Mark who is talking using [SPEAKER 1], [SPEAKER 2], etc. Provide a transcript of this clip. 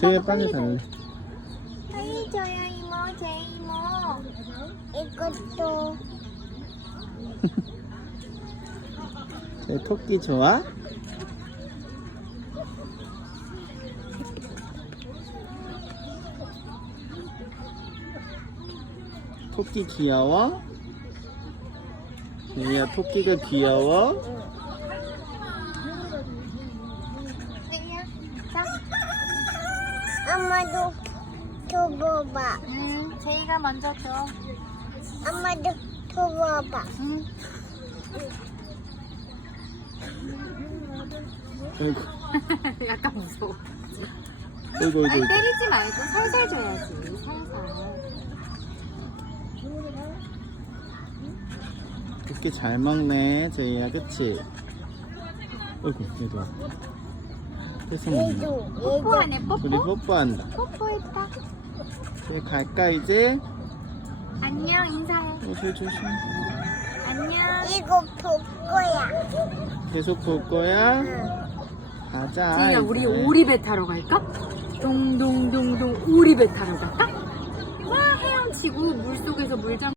[SPEAKER 1] 제이야 빨리 달래.
[SPEAKER 2] 빨리 줘요 이모, 제 이모. 이것도.
[SPEAKER 1] 제이 토끼 좋아? 토끼 귀여워? 제이야 토끼가 귀여워?
[SPEAKER 2] 제이야, 자. 엄마도 줘봐봐. 제이가 먼저 줘. 엄마도 줘봐봐.
[SPEAKER 1] 아이고
[SPEAKER 3] 약간 무서워.
[SPEAKER 1] 아이고
[SPEAKER 3] 아니,
[SPEAKER 1] 아이고
[SPEAKER 3] 때리지 말고 살살 줘야지. 살살.
[SPEAKER 1] 토끼 잘 먹네 제이야 그치? 아이고 얘도 와. 뺏어 먹네.
[SPEAKER 2] 얘도.
[SPEAKER 3] 뽀뽀하네,
[SPEAKER 1] 둘이
[SPEAKER 3] 뽀뽀.
[SPEAKER 1] 뽀뽀한다.
[SPEAKER 3] 뽀뽀했다.
[SPEAKER 1] 제이 갈까 이제?
[SPEAKER 3] 안녕, 인사해.
[SPEAKER 1] 조심.
[SPEAKER 3] 안녕.
[SPEAKER 2] 이거 볼 거야.
[SPEAKER 1] 계속 볼 거야? 가자.
[SPEAKER 3] 제이야, 우리
[SPEAKER 1] 이제.
[SPEAKER 3] 오리배 타러 갈까? 동동동동 오리배 타러 갈까? 와, 헤엄치고 물속에서 물장